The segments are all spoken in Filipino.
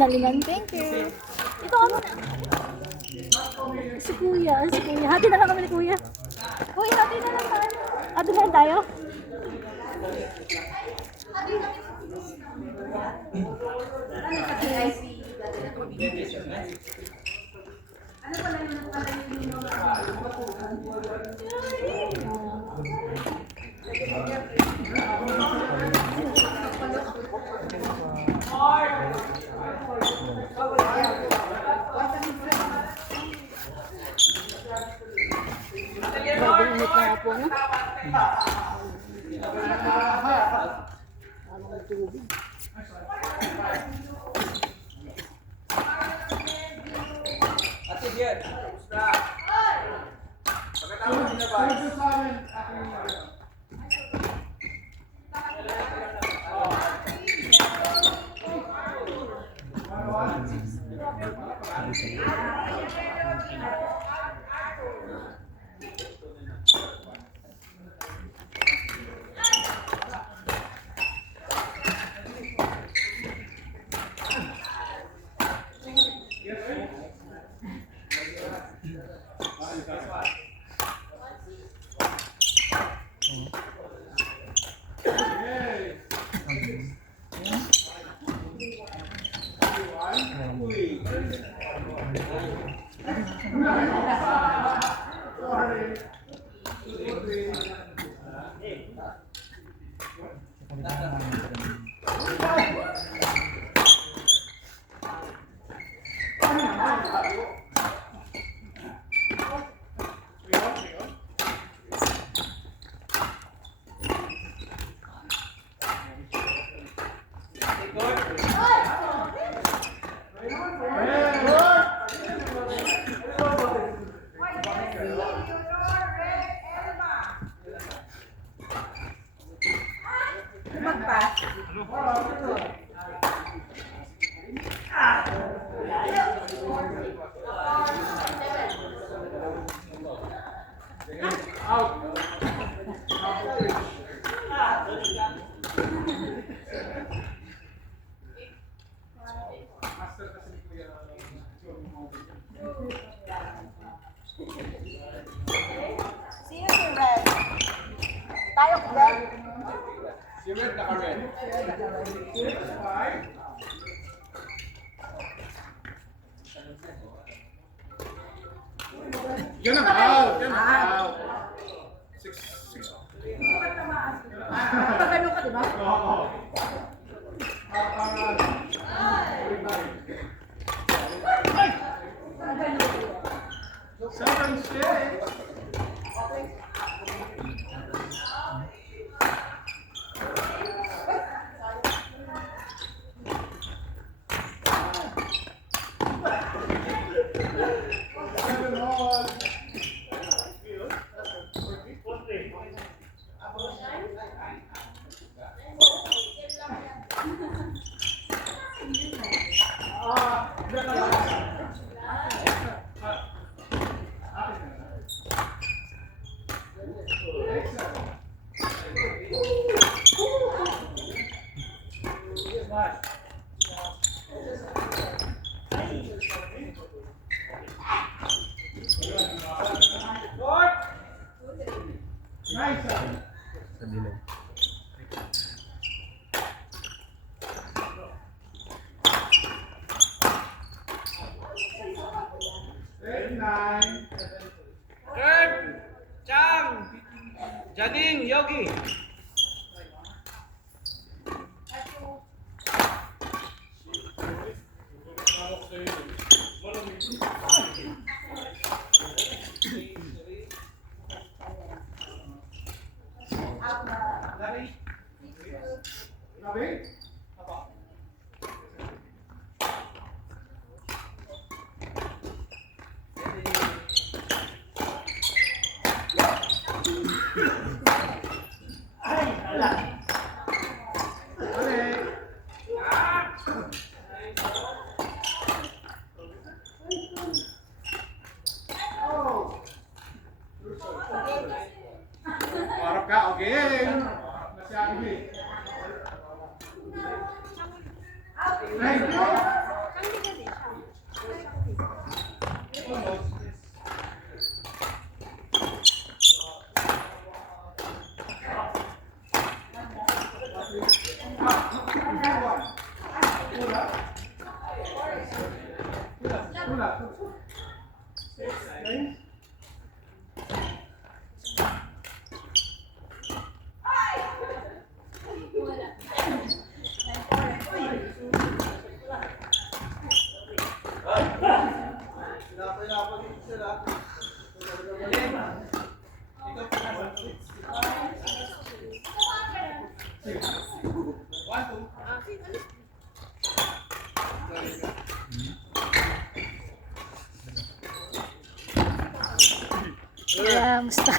Ginalingan. Thank you. Ito ano na. Si Kuya. Hati na lang kami ni Kuya. Kuya, hati na lang tayo. Hati na lang tayo. Init na po, no? Ate Jen, kamusta? Pagkatapos niyo ba? Sino si Red? Tayo Red? Si Red naka-red. Yan ang out! Yan ang out! 6. Pagano ka, di ba? Oo. Seven, six. Third, Chang, Jading, Yogi. Kaya, musta?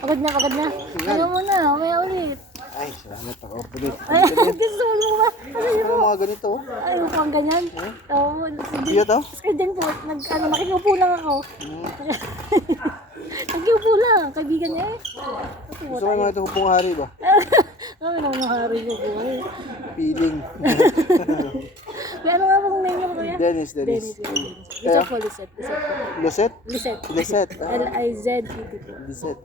Pagod na, pagod na. Ano mo na, mamaya ulit. Ay, salamat ako. Ulit. Ay, gusto mo ba? Ano yun? Ano mga ganito? Ay, mukhang ganyan. Oo, Iyo to? kasi din po, nakikiupo lang ako. Nakikiupo lang, kaibigan niya eh. Gusto mo nga ito hupong hari ba? Kami naman yung hari ko po. Feeling. May ano nga bang name niyo kuya? Dennis. Lisette po, Lisette. Lisette? Lisette. Lisette. L-I-Z-E-T po. Lisette.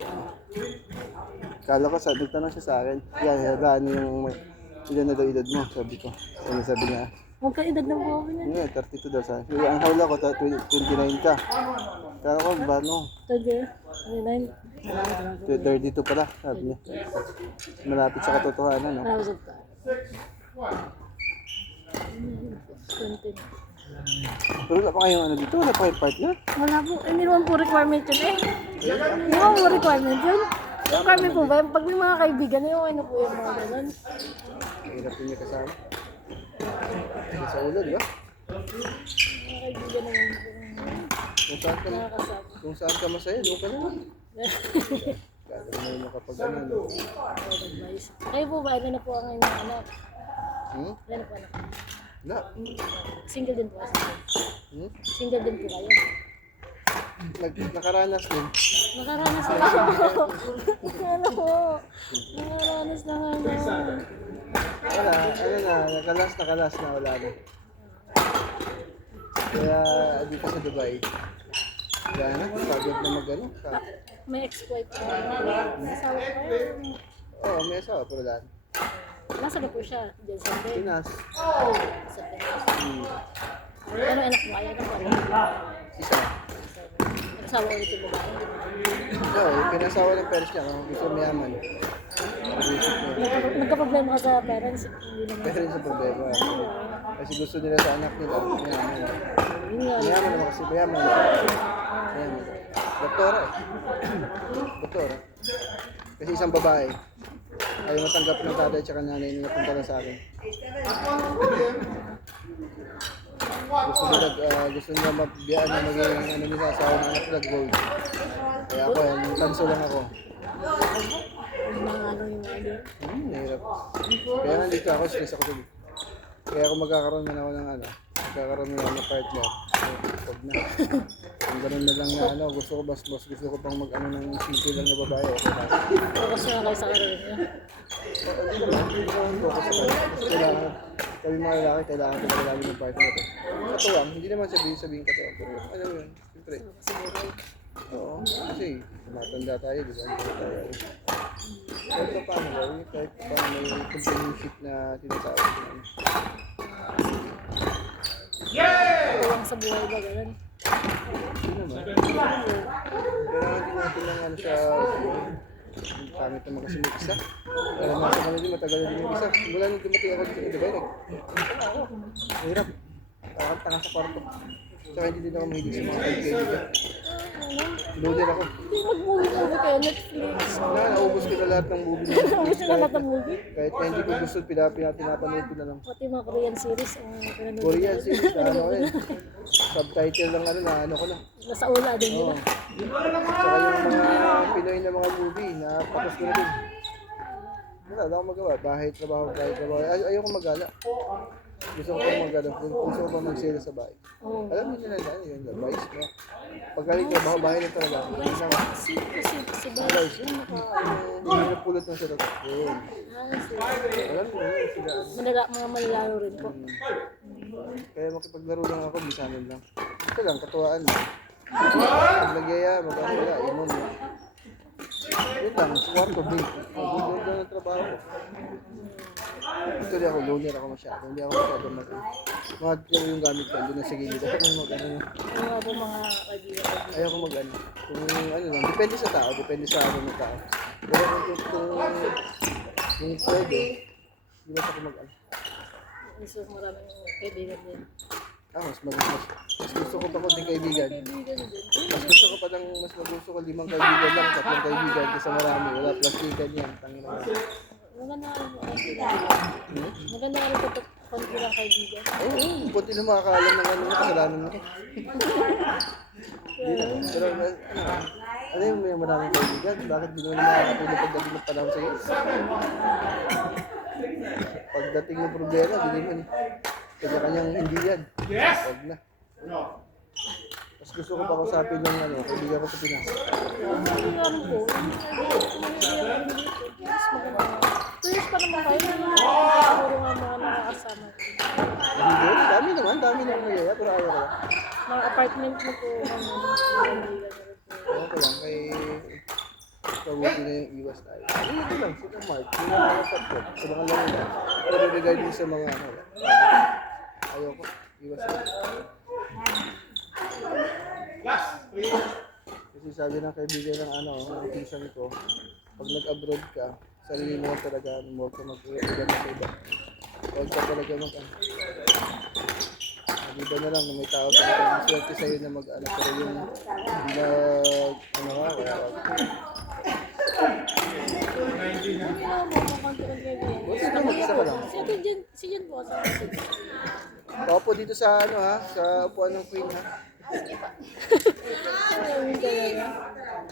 Kala ko, nagtanong siya sa akin. Yan, halagaan yung ilan na daw edad mo, sabi ko. Sabi niya, Huwag ka edad ng buho niya. yeah, 32 daw sa akin. Ang hawla ko, 29 ka. Kala ko, ba no? 29. 32 pala, sabi niya. Malapit sa katotohanan, no? Thousand pa. 20. Pero wala pa kayong ano dito, wala pa kayong partner? Wala po. Hindi naman po requirement yun eh. Hindi naman po requirement yun. Requirement po ba? Pag may mga kaibigan, okay na po yung mga ganun. Mahirap yun niya kasama. Sa ulo, di ba? Mga kaibigan naman po. Nakakasama. Kung saan ka masaya, doon ka na lang. Gagawin mo kapag ano, no? Advice. Kayo po ba? Ano na po ang inyong anak? Hmm? Ano na po anak? Wala. Single din po kasi. Hmm? Single din po kayo. Nakaranas din. Nakaranas na ako. Ano po? Nakaranas na nga na. Wala, ano na, nakalas na, wala na. Kaya dito sa Dubai, wala na, pagod na mag-ano. May exploit po. Asawa ko. Oo, may asawa, pero wala na. Nasa na po siya? Diyan sa Bay. Pinas. Sa Pinas. Ano anak mo? Ayaw na po. Isa. Asawa ulit yung babae. Oo, yung pinasawa ng parents niya, gusto mayaman. Nagka-problema ka sa parents? Hindi naman. Pero yun sa problema. Kasi gusto nila sa anak nila, mayaman. Yun nga. Mayaman naman kasi, mayaman. Mayaman. Doktora eh. Doktora. Kasi isang babae, ayaw matanggap ng tatay at nanay nila punta lang sa akin. Gusto nila mabiyaan na maging ano nila, asawa ng anak nila, gold. Kaya ako, yung tanso lang ako. Mga ano yung mga yun. Nahirap. Kaya nandito ako, stress ako dito. Kaya kung magkakaroon na ako ng ano, magkakaroon na ako ng partner, huwag na. Kung ganun na lang na ano, gusto ko gusto ko pang mag ano ng simple lang na babae, okay na. Focus na kayo sa karir niya. Hindi naman focus sa kanya. Kasi kailangan, kami mga lalaki, kailangan talaga lagi ng partner ko. Katuwang, hindi naman sabihin katuwang, pero ano yun, siyempre. Oo, kasi matanda tayo, di ba? Kahit pa paano gawin, kahit paano may companionship na tinatawag namin. Tuwang sa buhay ba, ganun? Hindi naman. Kailangan din natin ng ano sa ang pangit naman kasi may isa. Kaya nasa kanila din, matagal na din yung isa. Mula nung dumating ako dito, di ba? Hirap. Parang tanga sa kwarto. Saka hindi din ako mahilig sa mga kaibigan. Loader ako. Hindi mag-movie kayo, Netflix. Naubos ko na lahat ng movie. Gusto na lahat ng movie? Kahit na hindi ko gusto, pinapanood ko na lang. Pati mga Korean series ang pinanood. Korean series na ano eh. Subtitle lang ano na ano ko na. Nasa ula din Oo. nila. Saka yung mga Pinoy na mga movie, napakos ko na din. Wala akong magawa. Bahay, trabaho. Ayoko mag-gala. Gusto ko pang mag-gala. Gusto ko pang mag-sale sa bahay. Oo. Alam niyo na lang, yun, advice ko. Pagaling trabaho, bahay lang talaga. Si Bas. Advice, yun, hindi na pulot ng sarap. Yun. Alam mo, yun, sila. Mga Manilaro rin po. Kaya makipaglaro lang ako, bisanin lang. Ito lang, katuwaan lang. Pag nagyaya, mag-ano wala, inom lang. Yun lang, kwarto, break. Doon ng trabaho ko. Actually ako, loner ako masyado. Hindi ako masyado mga yung gamit ko, doon na sa gilid. Ako mag-ano. Ano nga po mga kaibigan? Ayaw ko mag-ano. Kung ano lang, depende sa tao, depende sa ano ng tao. Pero kung pwede, di ba ako mag-ano. Gusto ko maraming kaibigan din. Mas gusto ko pa konting kaibigan. Kaibigan din. Mas gusto ko pa ng, mas gusto ko 5 kaibigan lang, 3 kaibigan kasi marami. Wala plastikan yan. Tangin na yan. Maganda nga rin po ang kaibigan. Maganda nga rin po konti lang kaibigan. Ay, kunti na makakaalam ng ano, kasalanan mo. Hindi naman. Pero ano yung may maraming kaibigan? Bakit di naman makakatulog pagdating ng panahon sa'yo? Pagdating ng problema, di naman eh. Kanya-kanyang hindi yan. Huwag na. Mas gusto ko pa kausapin ng ano, kaibigan ko sa Pinas. Hindi lang po. Tuyos pa naman kayo. Siguro nga mga nakakasama. Hindi, dami naman nagyaya, pero ayaw ko lang. Mga apartment mo po. Ayaw ko lang, kay kabuti na yung iwas tayo. Ito lang, sila Mark, yung mga kapatid, sa mga lang na. Pero regarding sa mga ano, ayaw ko, iwas ko. Kasi sabi ng kaibigan ng ano, ng pinsan ko, pag nag-abroad ka, sarili mo lang talaga, huwag ka mag-iwan sa iba. Huwag ka talaga mag-ano. Iba na lang na may tao talaga ang swerte sa'yo na mag-ano, pero yung hindi na, ano ka, wala ka. Buti na mag-isa ka lang. Si Jen po. Opo dito sa ano ha, sa upuan ng Queen ha.